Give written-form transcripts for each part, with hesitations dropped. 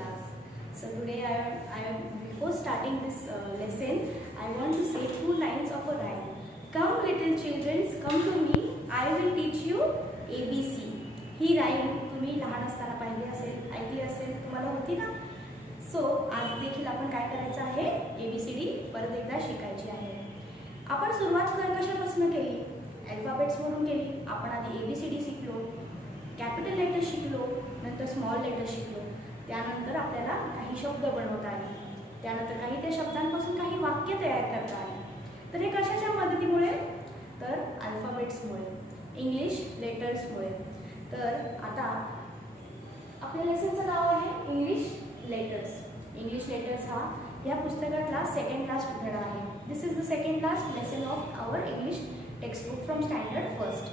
class. So today before starting this lesson, I want to say two lines of a rhyme. Come little children, come to me, I will teach you ABC. He rhyme तुम्ही लहान असताना पाहिली असेल, ऐकली असेल, तुम्हाला होती ना? सो आज देखील आपण काय करायचं आहे, ABCD परत एकदा शिकायची आहे. आपण सुरुवात कशापासून केली? अल्फाबेट्सवरून केली. आपण आधी ABCD शिकलो, कॅपिटल लेटर शिकलो, नंतर स्मॉल लेटर शिकलो. त्यानंतर आपल्याला काही शब्द बनवता आले, त्यानंतर काही त्या शब्दांपासून काही वाक्य तयार करता आली. तर हे कशाच्या मदतीमुळे? तर अल्फाबेट्समुळे, इंग्लिश लेटर्समुळे. तर आता आपल्या लेसनचं नाव आहे इंग्लिश लेटर्स. इंग्लिश लेटर्स हा या पुस्तकातला सेकंड लास्ट धडा आहे. This is the second last lesson of our English textbook from standard first.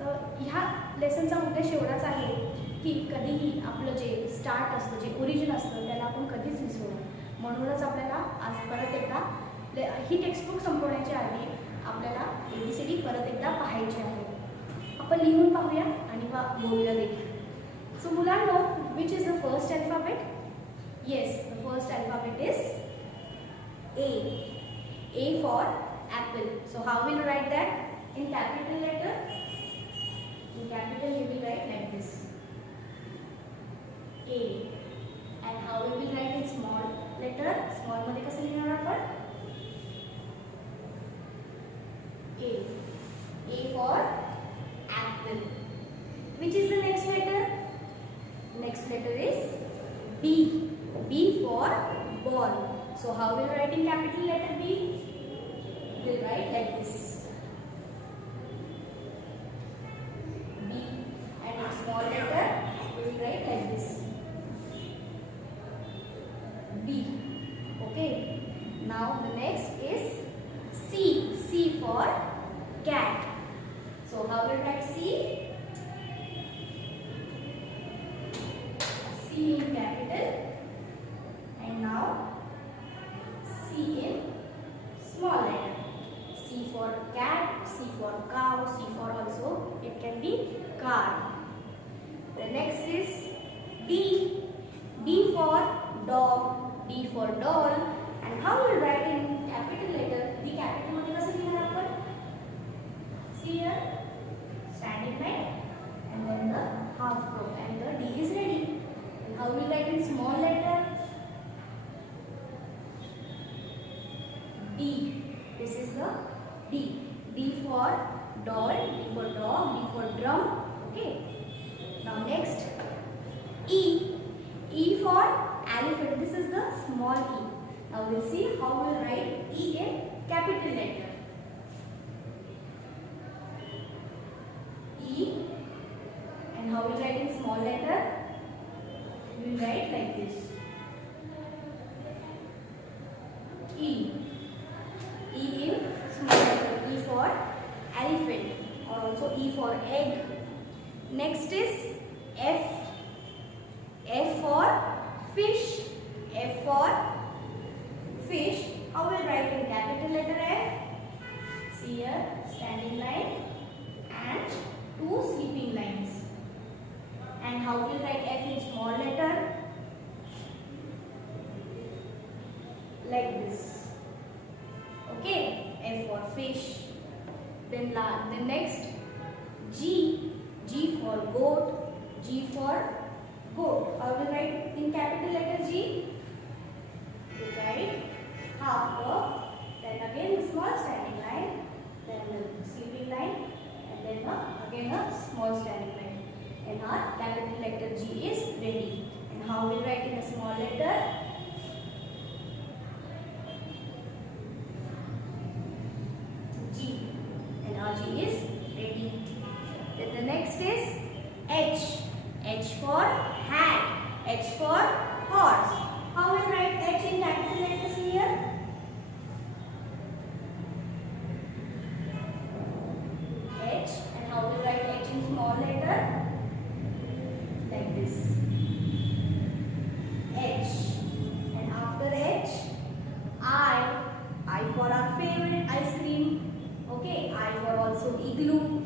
तर ह्या लेसनचा उद्देश एवढाच आहे की कधीही आपलं जे स्टार्ट असतं, जे ओरिजिन असतं, त्याला आपण कधीच विसरू नये. म्हणूनच आपल्याला आज परत एकदा ही टेक्स्टबुक संपवण्याच्या आधी आपल्याला ABCD परत एकदा पाहायची आहे. आपण लिहून पाहूया आणि बोलूया देखील. सो मुलांनो, which is the first alphabet? Yes, the first alphabet is A. A for apple. So how will you write that? In capital letter? In capital you will write like this, A. And how we will write in small letter? Small मध्ये कसं लिहिणार आपण? A. A for apple. Which is the next letter? Next letter is B. B for ball. So how will write in capital letter B? We'll write like this, B. And in small letter we will write like this, B. Okay. Now the next is C. C for cat. So how will write C? C in capital. And now C in small letter. C for cat, C for cow, C for also it can be car. The next is D. D for dog, D for doll. And how will write in capital letter? The capital मध्ये कसं लिहिणार आपण? See here, standing line and then the half row and the D is ready. And how will write in small letter? D. This is the D. D for doll, D for dog, D for drum. Okay. Now next, E. E for elephant. This is the small E. Now we'll see how we'll write E in capital letter. E. And how we'll write in small letter? We'll write like this, E. E in small letter, E for elephant or also E for egg. Next is F. F for fish. F for fish. How will write in capital letter F? See here, standing line and two sleeping lines. And how will write F in small letter? Like this. Okay, F for fish. Then next, G. G for goat. G for goat. How will write in capital letter G? We write half curve, then again the small standing line, then the sleeping line, and then again a small standing line. And our capital letter G is ready. And how we write in a small letter? G. And our G is ready. Then the next is H. H for hat. H for horse. How we write H in capital letters here? H. And how we write H in small letter? Like this, H. And after H, I. I for our favorite ice cream. Okay, I for also igloo.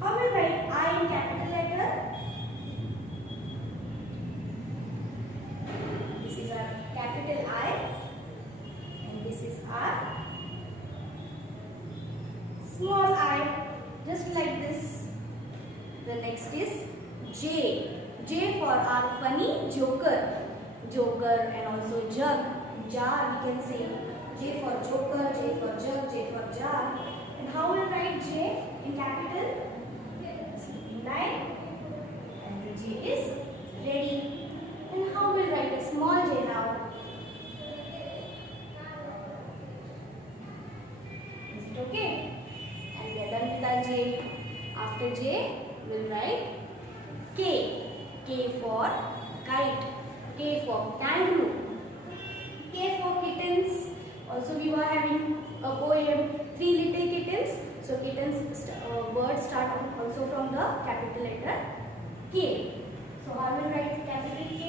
How we write I in capital letter? J. J for our funny joker. Joker and also jug. Jar we can say. J for joker, J for jug, J for jar. And how will write J in capital? Line. And the J is ready. And how will write a small j now? Is it okay? And we are done with our J. After J, we'll write K. K for kite. K for kangaroo. K for kittens. Also we were having a poem, 3 little kittens. So kittens words start also from the capital letter K. So I will write capital K.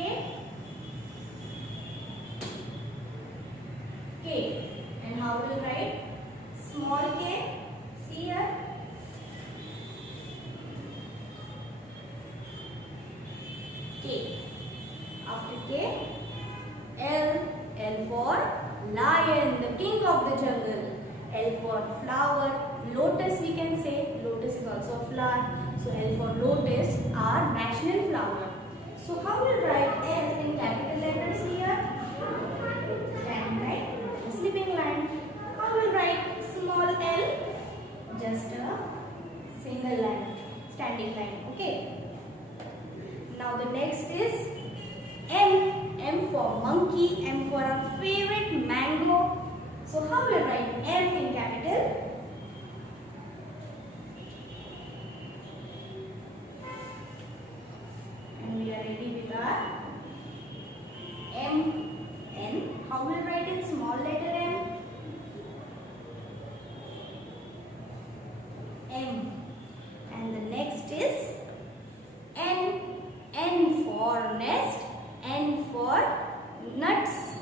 K. And how will write small k? See here. K. After K, L. L for lion, the king of the jungle. L for flower. Lotus we can say. Lotus is also a flower. So L for lotus, our national flower. So how will write L in capital letters here? Standing line, sleeping line. How will write small l? Just a single line, standing line. Okay. Now the next is M. M for monkey. M for our favorite mango. So how will write M in capital? And we are ready with our M. N. How will write in small letter M? M. And the next is N. N for nest. N for nuts.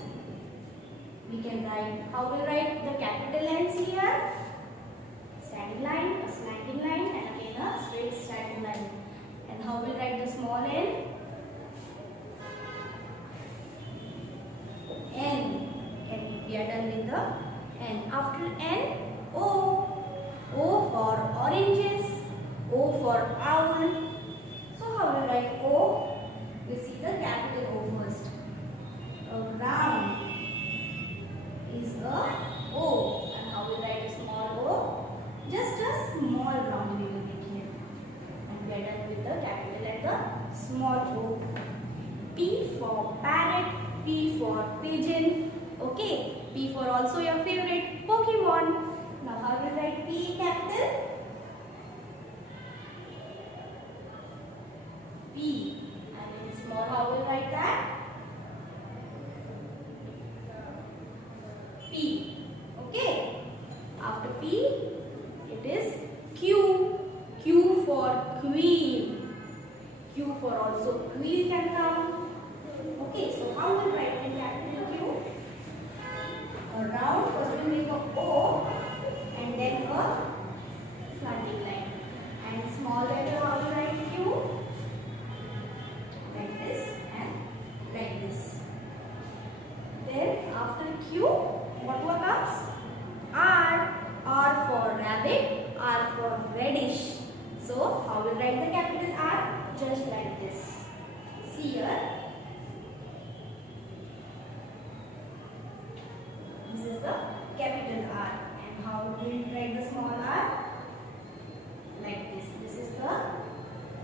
We can write, how will write the capital N's here? Standing line, a slanting line, and again a straight standing line. And how will write the small n? N. And we are done with the N. After N, O. O for oranges. O for owl. So how will write O? We see the capital O first. A round is a O. And how will write a small O? Just a small round we will make here. And we are done with the capital and the small O. P for parrot. P for pigeon. Okay. P for also your favorite Pokemon. Now how will write P capital? P. And in small how will write that? P. Okay. After P, it is Q. Q for queen. Q for also queen can come. Okay. So how will write in capital Q? A round. First we make a O and then a slanting line. And small letter how will write Q? Like this and like this. Then after Q, what comes? R. R for rabbit, R for reddish. So how will write the capital R? Just like this. See here. This is the capital R. And how will we write the small r? Like this. This is the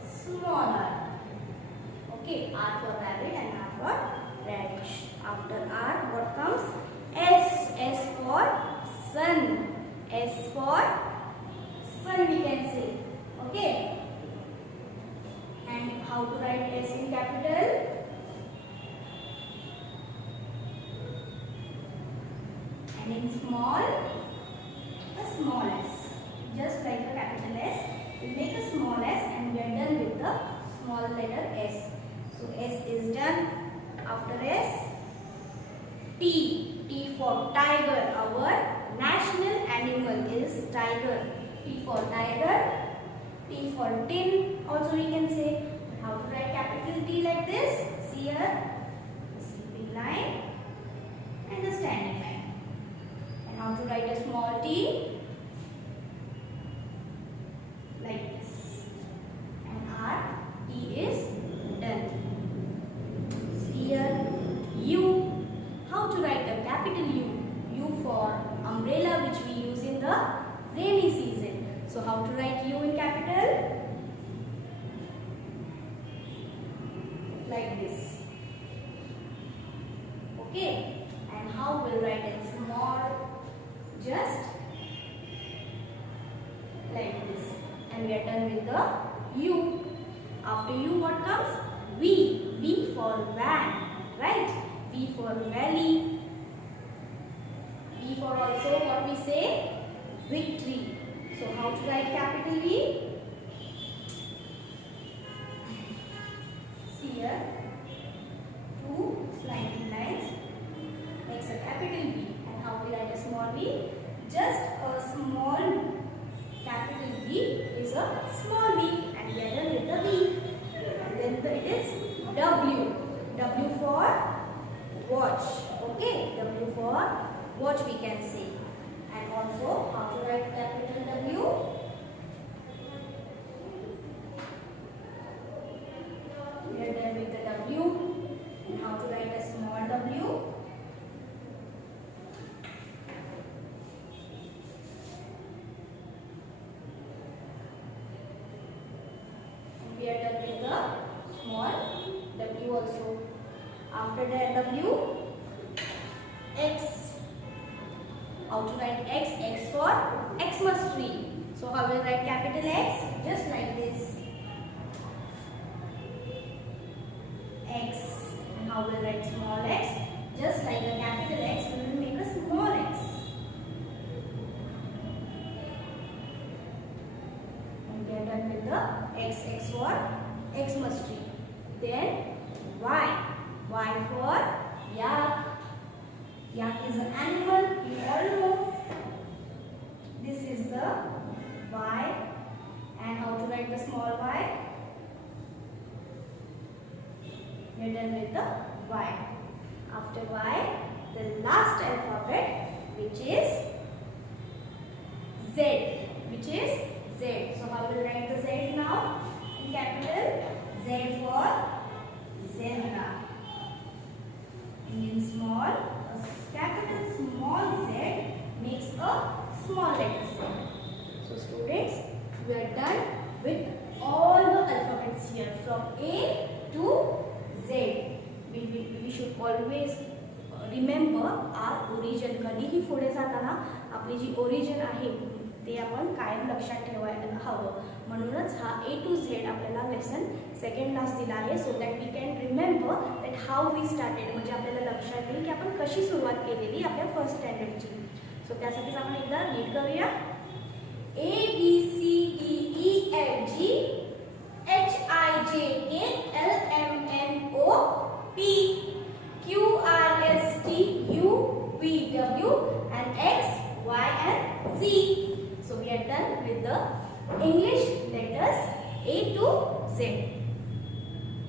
small r. Okay, R for rabbit and R for radish. After R, what comes? S. S for sun. S for sun we can say. Okay. And how to write S in capital? And in small, a small s. Just like the capital S, we make a small s and we are done with the small letter S. So S is done. After S, T. T for tiger. Our national animal is tiger. T for tiger. T for tin. Also we can say. How to write capital T like this? See here. The sleeping line and the standing line. And how to write a small t? Like this. And our T is like this. Okay, and how we'll write it small, just like this. And we are done with the U. After U, what comes? V. V for van, right? V for valley. V for also what we say? Victory. So how to write capital V? See here, two slanting lines makes a capital V. And how we write a small v? Just a small capital V is a small v, and we are done with the V. And then it is W. W for watch. Okay, W for watch we can say. And also how to write capital W? We are done with the W. And how to write a small w? And we are done with the small w also. After that W, X. How to write X? X for Xmas tree. So how will write capital X? Just like this. X. And how will write small x? Just like a capital X, we will make a small x. And we are done with the X. X for Xmas tree. Then Y. Y for yak. Yak is an animal, you all know. This is the Y. And how to write the small y? We are done with the Y. After Y, the last alphabet, which is Z. Which is Z. So how will write the Z now? In capital Z for zebra. And in small, a capital small Z makes a small letter Z. So students, we are done with all the alphabets here from A to Z. We should always remember our origin. कधीही पुढे जाताना आपली जी origin आहे ते आपण कायम लक्षात ठेवायला हवं. म्हणूनच हा A to Z आपल्याला लेसन सेकंड क्लास दिला आहे, so that we can remember that how we started. म्हणजे आपल्याला लक्षात येईल की आपण कशी सुरुवात केलेली आपल्या फर्स्ट स्टँडर्डची. सो त्यासाठीच आपण एकदा रीड करूया. A B C D E F G H I J K L M N O P Q R S T U V W and X Y and Z. So we are done with the English letters A to Z.